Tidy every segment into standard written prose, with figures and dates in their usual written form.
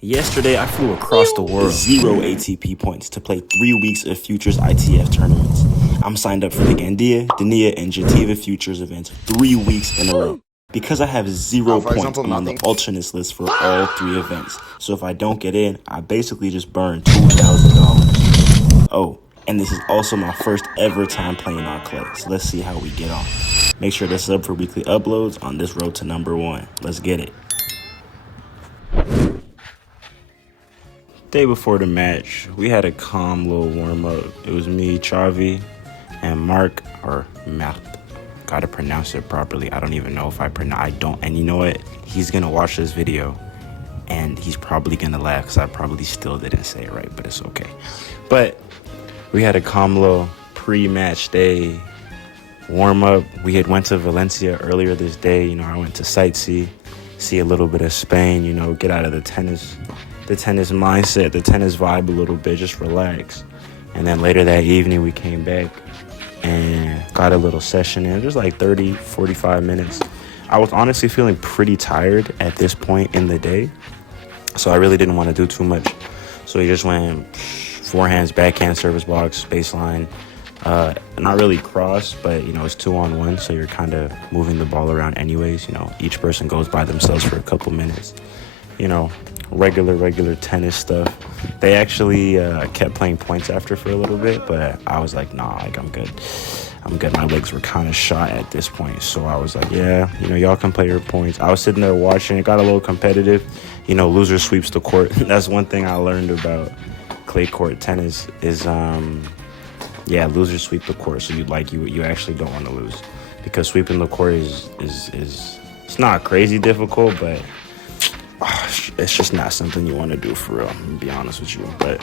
Yesterday, I flew across the world. 0 ATP points to play 3 weeks of Futures ITF tournaments. I'm signed up for the Gandia, Dania, and Gettitttt Futures events 3 weeks in a row. Because I have 0 points, I'm on the alternate list for all 3 events. So if I don't get in, I basically just burn $2,000. Oh, and this is also my first ever time playing on clay. So let's see how we get on. Make sure to sub for weekly uploads on this road to #1. Let's get it. Day before the match, we had a calm little warm-up. It was me, Chavi, and Mark, or Matt. Gotta pronounce it properly. I don't even know if I don't. And you know what? He's gonna watch this video, and he's probably gonna laugh because I probably still didn't say it right, but it's okay. But we had a calm little pre-match day warm-up. We had went to Valencia earlier this day. You know, I went to sightsee, see a little bit of Spain, you know, get out of the tennis mindset, the tennis vibe a little bit, just relax. And then later that evening, we came back and got a little session in. It was like 30, 45 minutes. I was honestly feeling pretty tired at this point in the day, so I really didn't want to do too much. So we just went forehands, backhand, service box, baseline. Not really cross, but, you know, it's 2-on-1, so you're kind of moving the ball around anyways. You know, each person goes by themselves for a couple minutes. You know, regular tennis stuff. They actually kept playing points after for a little bit, but I was like, nah, like I'm good. My legs were kind of shot at this point, so I was like, yeah, you know, y'all can play your points. I was sitting there watching. It got a little competitive. You know, loser sweeps the court. That's one thing I learned about clay court tennis is, yeah, losers sweep the court. So you actually don't want to lose, because sweeping the court is it's not crazy difficult, but it's just not something you want to do for real, to be honest with you. But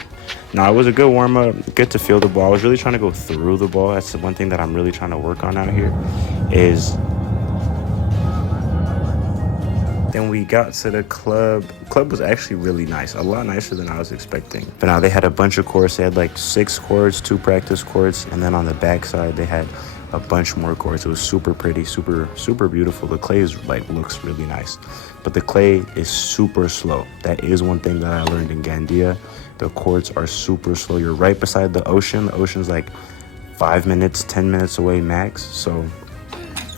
no, it was a good warm-up, good to feel the ball. I was really trying to go through the ball. That's the one thing that I'm really trying to work on out here is. Then we got to the club. The club was actually really nice, a lot nicer than I was expecting. But now they had a bunch of courts. They had like 6 courts, 2 practice courts, and then on the backside they had a bunch more courts. It was super pretty, super beautiful. The clay is like looks really nice, but the clay is super slow. That is one thing that I learned in Gandia. The courts are super slow. You're right beside the ocean. The ocean's like 5 minutes, 10 minutes away max. So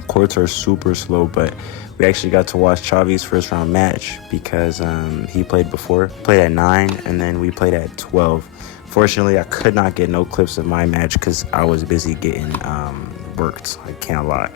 courts are super slow, but we actually got to watch Chavi's first round match because he played at 9, and then we played at 12. Fortunately, I could not get no clips of my match because I was busy getting worked. I can't lie.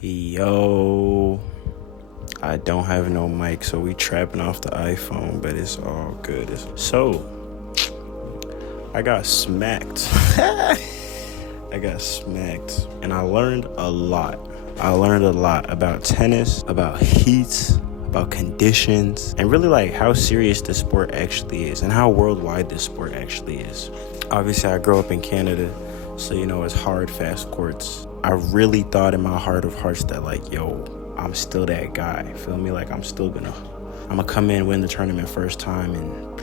Yo, I don't have no mic, so we trapping off the iPhone, but it's all good. So I got smacked. And I learned a lot. About tennis, about heat, about conditions, and really like how serious this sport actually is and how worldwide this sport actually is. Obviously, I grew up in Canada, so, you know, it's hard, fast courts. I really thought in my heart of hearts that, like, yo, I'm still that guy. Feel me? Like, I'm gonna come in, win the tournament first time, and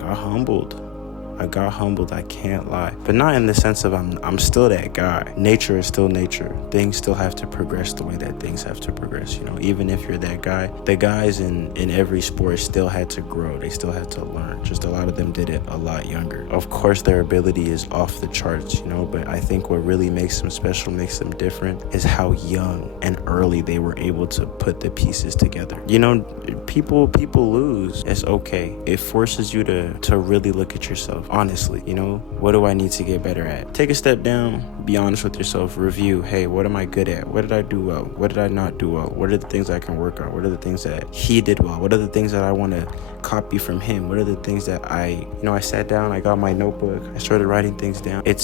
got humbled. I can't lie. But not in the sense of I'm still that guy. Nature is still nature. Things still have to progress the way that things have to progress, you know. Even if you're that guy, the guys in every sport still had to grow. They still had to learn. Just a lot of them did it a lot younger. Of course, their ability is off the charts, you know, but I think what really makes them special, makes them different, is how young and early they were able to put the pieces together. You know, people lose. It's okay. It forces you to really look at yourself. Honestly, you know, what do I need to get better at? Take a step down, be honest with yourself, review, hey, what am I good at? What did I do well? What did I not do well? What are the things I can work on? What are the things that he did well? What are the things that I want to copy from him? What are the things that I sat down, I got my notebook, I started writing things down. It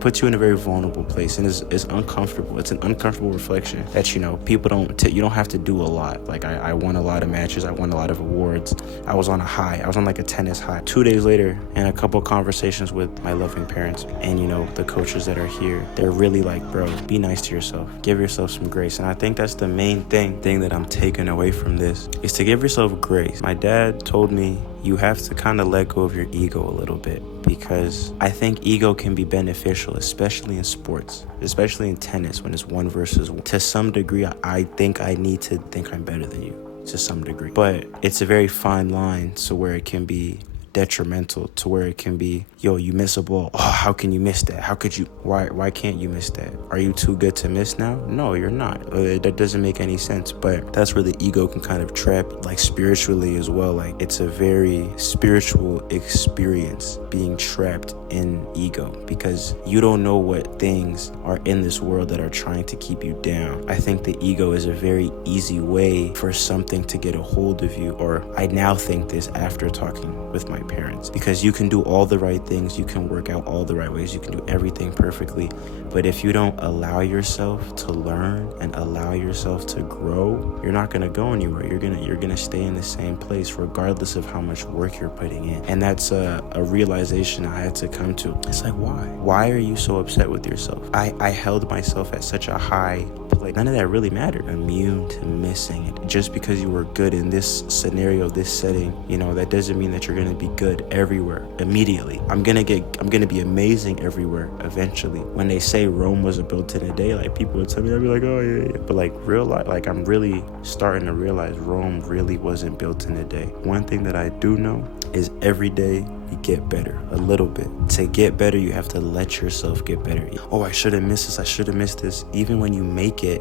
puts you in a very vulnerable place, and it's uncomfortable. It's an uncomfortable reflection that, you don't have to do a lot. Like I won a lot of matches, I won a lot of awards. I was on a high. I was on like a tennis high. 2 days later, and a couple conversations with my loving parents and, the coaches that are here, they're really like, bro, be nice to yourself. Give yourself some grace. And I think that's the main thing that I'm taking away from this, is to give yourself grace. My dad told me you have to kind of let go of your ego a little bit, because I think ego can be beneficial, especially in sports, especially in tennis when it's one versus one. To some degree, I think I need to think I'm better than you, to some degree. But it's a very fine line, so where it can be detrimental, to where it can be, yo, you miss a ball. Oh, how can you miss that? How could you? Why can't you miss that? Are you too good to miss now? No, you're not. That doesn't make any sense. But that's where the ego can kind of trap, like spiritually as well. Like it's a very spiritual experience being trapped in ego, because you don't know what things are in this world that are trying to keep you down. I think the ego is a very easy way for something to get a hold of you, or I now think this after talking with my parents, because you can do all the right things, you can work out all the right ways, you can do everything perfectly, but if you don't allow yourself to learn and allow yourself to grow, you're not going to go anywhere. You're gonna stay in the same place regardless of how much work you're putting in. And that's a realization I had to come to. It's like, why are you so upset with yourself? I held myself at such a high place. None of that really mattered. Immune to missing it. Just because you were good in this scenario, this setting, that doesn't mean that you're going to be good everywhere immediately. I'm going to be amazing everywhere eventually. When they say Rome wasn't built in a day, like people would tell me, I'd be like, oh yeah. But like real life, like I'm really starting to realize Rome really wasn't built in a day. One thing that I do know is every day you get better a little bit. To get better, you have to let yourself get better. Oh, I should have missed this. I should have missed this. Even when you make it,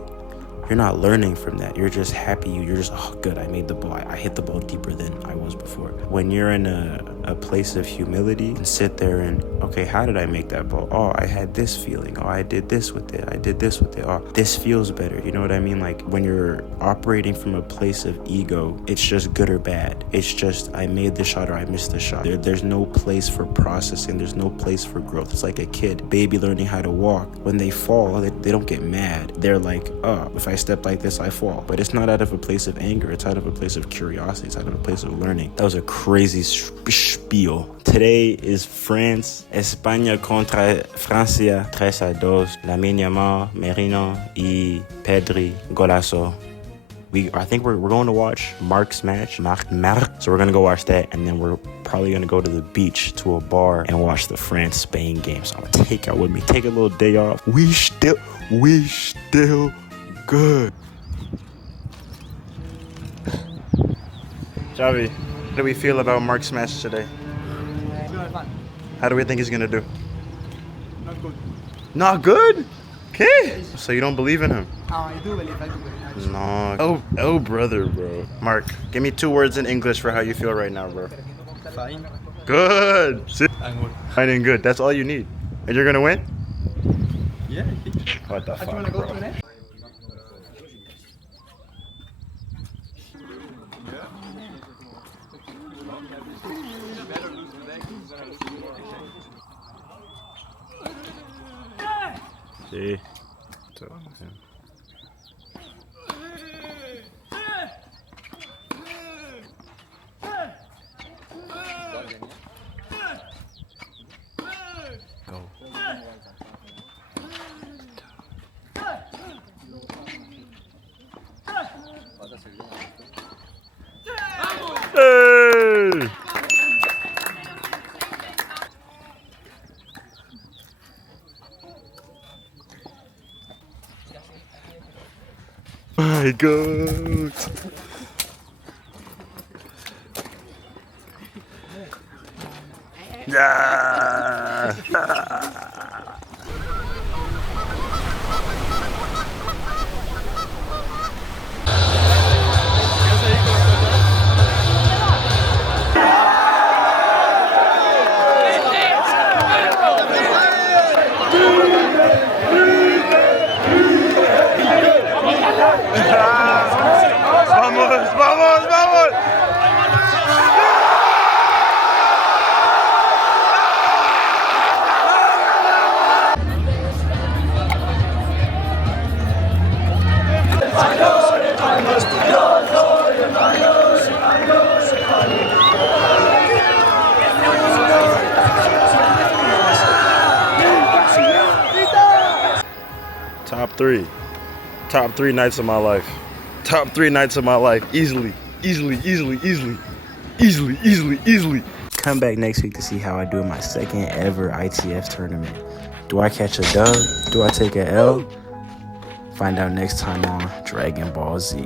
you're not learning from that. You're just happy. You're just, oh, good, I made the ball. I hit the ball deeper than I was before. When you're in a place of humility and sit there and, okay, how did I make that ball? Oh, I had this feeling. Oh, I did this with it. I did this with it. Oh, this feels better. You know what I mean? Like when you're operating from a place of ego, it's just good or bad. It's just, I made the shot or I missed the shot. There's no place for processing. There's no place for growth. It's like a kid, baby learning how to walk. When they fall, they don't get mad. They're like, oh, if I step like this, I fall. But it's not out of a place of anger. It's out of a place of curiosity. It's out of a place of learning. That was a crazy spiel. Today is France, España contra Francia, 3-2. Lamine Yamal, Merino y Pedri, golazo. I think we're going to watch Mark's match, Mark. So we're going to go watch that, and then we're probably going to go to the beach, to a bar, and watch the France-Spain game. So I'm going to take y'all with me. Take a little day off. We still good. Javi, how do we feel about Mark's match today? How do we think he's going to do? Not good. Not good? Okay. So you don't believe in him? I do believe. No. Oh, brother, bro. Mark, give me 2 words in English for how you feel right now, bro. Fine. Good. I'm good. Fine and good. That's all you need. And you're going to win? Yeah. What the fuck, You wanna go bro? to the net? Sí. Go. Hey! My God. Yeah. Top three. Top 3 nights of my life. Top 3 nights of my life. Easily. Come back next week to see how I do in my second ever ITF tournament. Do I catch a dub? Do I take a L? Find out next time on Dragon Ball Z.